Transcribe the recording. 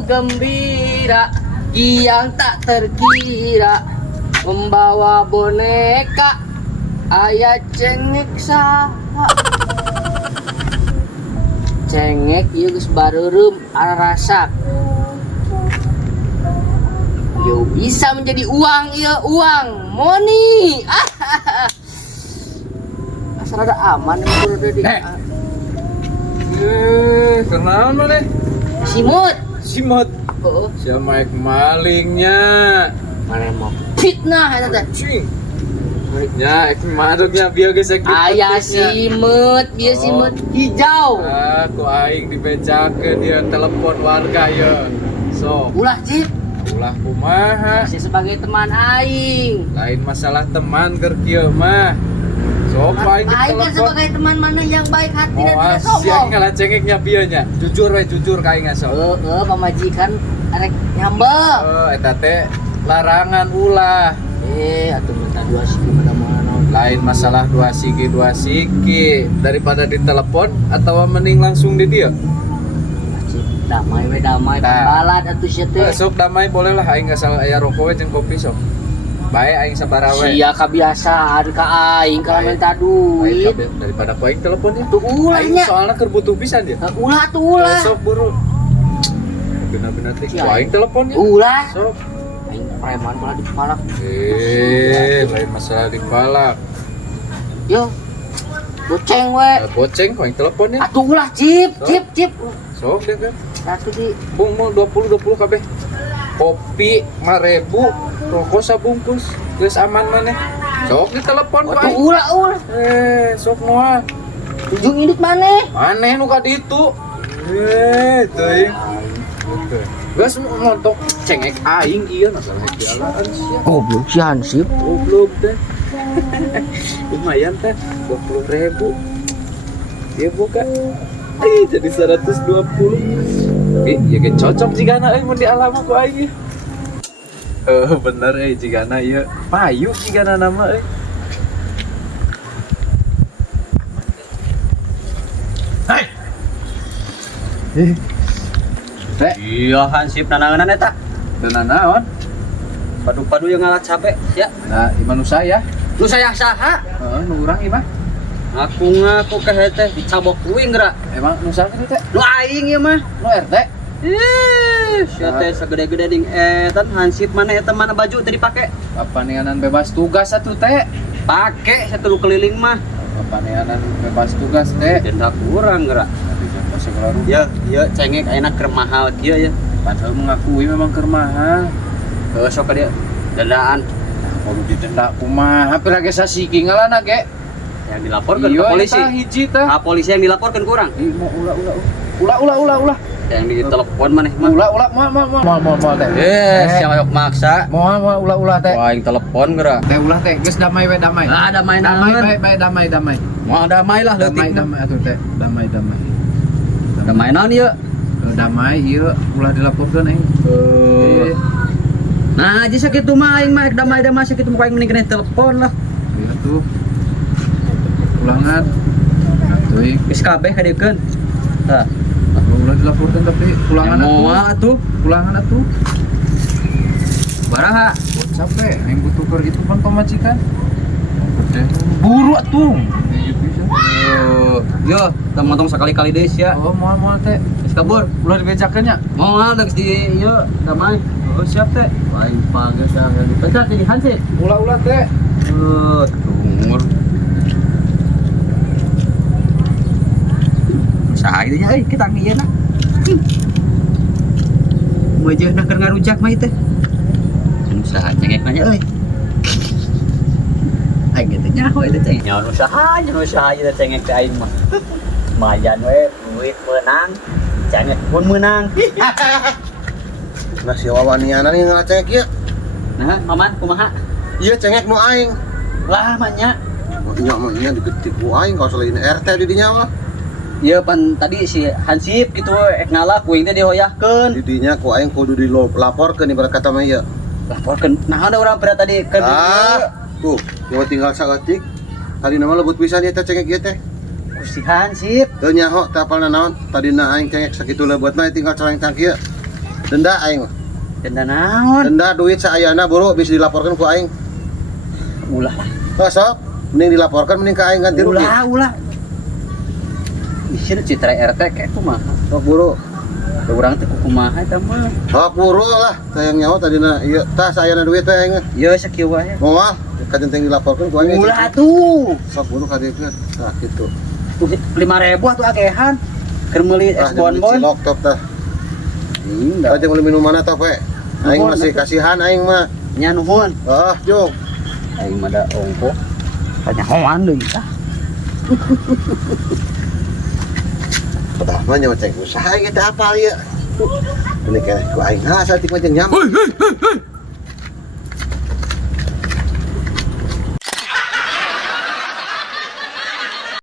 begitu gembira, yang tak terkira, membawa boneka ayah cengek saha. Cengek ieu geus bareureum arasak. Yo bisa menjadi uang ieu, uang, money. Asal ada aman udah di. Kenal mana? Simut. Simot. Oh, Siapa yang malingnya? mana mau fitnah eta teh. Cing. Ya, ek maduknya biar geus ek. Aya simut, bieu simut hijau. Aku aing dibejakeun dia telepon warga ya. So, Ulah Cip, ulah kumaha? masih sebagai teman aing. Lain masalah teman keur kieu mah. Sok aing Aing kan ditelepon. sebagai teman mana yang baik hati dan Oh, tidak siang sombong. ngalah cengeknya bieunya. Jujur we, jujur ka aing sok. Pamajikan arek nyambel. Oh, eta teh larangan ulah. Atuh minta 2 siki pada mana. Lain masalah dua siki daripada ditelepon atau mending langsung di dia. Cip, damai we damai, Nah. pembalad atuh sia teh. Sok damai boleh lah aing asal aya rokok we jeung kopi sok. Bae aing sabaraha we. Sia kebiasaan ka aing kalau Aing. minta duit. Daripada ku aing teleponnya. Tuh Aing ulahnya. soalnya keur butuh pisan dia. Ulah tuh ulah. Sok buru. Benar-benar teh Si ku aing teleponnya. Ulah. Sok. Aing preman malah dipalak. Lain masalah dipalak. Yo. Goceng we. Boceng ku aing teleponnya. Atuh ulah Cip, So. Cip. Sok deh kan. Satu di Bung mau 20 kabeh. Kopi 5.000, rokok sabungkus. Geus aman maneh. Sok ditelepon ku atuh aing. ulah. Sok moal. Ujung induk maneh. Maneh nu ka ditu. Teuing. Geus montok cengek aing ieu masalah jalan sia. Goblok si Hansip. Goblok teh. Lumayan teh 20.000. Dia buka. Jadi 120. Ya ge cocok jigana euy mun di alam ku aing. Bener euy jigana ieu. Payu jigana nama euy. Hai. Teh, Iya Hansip nananganan eta. tenan naon? Padu-padu yang ngalat capek ya. Nah, iman saya. Lu saya saha? Heeh, nu urang ieu mah. Aku ngaku ke teh dicabok kuing geura. Emang nu saha kitu teh? Lu aing ieu mah. Nu RT. Sia teh segede-gede ding etan Hansip mana eta mana baju tadi pake? Papaneanan bebas tugas atuh teh. Pake satu keliling mah. Papaneanan bebas tugas teh. Denda kurang geura. Tadi jam segala Ya, ya cengek enak keur mahal kieu ya. Padahal mengakui memang keur mahal. Heuh sok ka dia dendaan Kudu didenda kumaha hampir ge sasiki ngaranna ge. yang dilaporkan ke Iya, polisi. eta hiji teh. Ah, polisi yang dilaporkan kurang. Ih, mau ulah. Yang ditelepon maneh mah. Ulah, mau teh. Siapa yok maksa? Mau ulah teh. Wah, yang telepon geura. Teh ulah teh, geus damai we damai. Ah, damai Damai naon? bae damai. Mau damai lah leutik. Damai atuh teh. Damai. Damai naon ieu? Damai ieu ulah dilaporkeun aing. Nah, aja sakitu mah aing mah damai-damai sakitu mah aing mending kena telepon lah. Iya tuh. Ulangan. Atuh. Geus kabeh kadeukeun. Tah, Ulah dilaporkan tapi ulangan moal atuh. Ulangan atuh. Baraha? Capek, aing butuh keur itu kan pamajikan. Buru atuh. Yo, kita motong sekali-kali deui sia. Oh, moal teh. Geus kabur. Ulah dibejakeun nya. Moal geus di ieu damai. Oh, siap teh. Aing pageus aya dipecat jadi Hansip. Ulah teh. Tunggur. Saha ieu nya euy, kita ngieuna. Wajahna keur ngarujak mah ieu teh. Usaha cengek nanya euy. Aing gitu nyaho itu cengek. Nyaho usaha ieu cengek teh aing mah. Mayan we duit menang, cengek pun menang. Nah si wawaniana nih ngacek ya. Nah, paman kumaha? Iya cengek nu aing. Lah manya. Oh iya mah iya digetik ku aing kalau selain RT di dinya mah. Iya pan tadi si Hansip gitu ek ngalah kuing teh dihoyahkeun. Di dinya ku aing kudu dilaporkeun ibarat kata mah ieu. Laporkeun. Nah ada orang pada tadi ke Tuh, nyawa tinggal saeutik. Tadi nama lebut pisan eta cengek ieu teh. ku si Hansip. Teu nyaho teh apalna naon. Tadina aing cengek sakitu lebeutna tinggal carang tang kieu. Denda aing. Denda naon? Denda duit saayana buru bisa dilaporkan ku aing. Ulah lah. Sok, mending dilaporkan mending ka aing ganti rugi. Ulah. Isir citra RT kayak kumaha. Sok buru. Da urang teh kumaha eta mah. Sok buru lah, sayang nyawa tadina ieu tah saayana duit teh aing. Ieu sakieu wae. Moal kadenteng dilaporkan ku aing. Ulah tuh. Sok buru ka dieu. Nah kitu. 5.000 atuh akehan. Keur meuli es bonbon. Cilok top tah. Indah. Aja meuli minuman tah we. Aing Nuhun, masih kasihan aing mah. Nya nuhun. Ah, jong. Aing mah da ongko. Tanya hoan deui tah. Pertama nyawa ceng usaha kita apa ya? Ini kayak ku aing ha satik mah jeung nyam.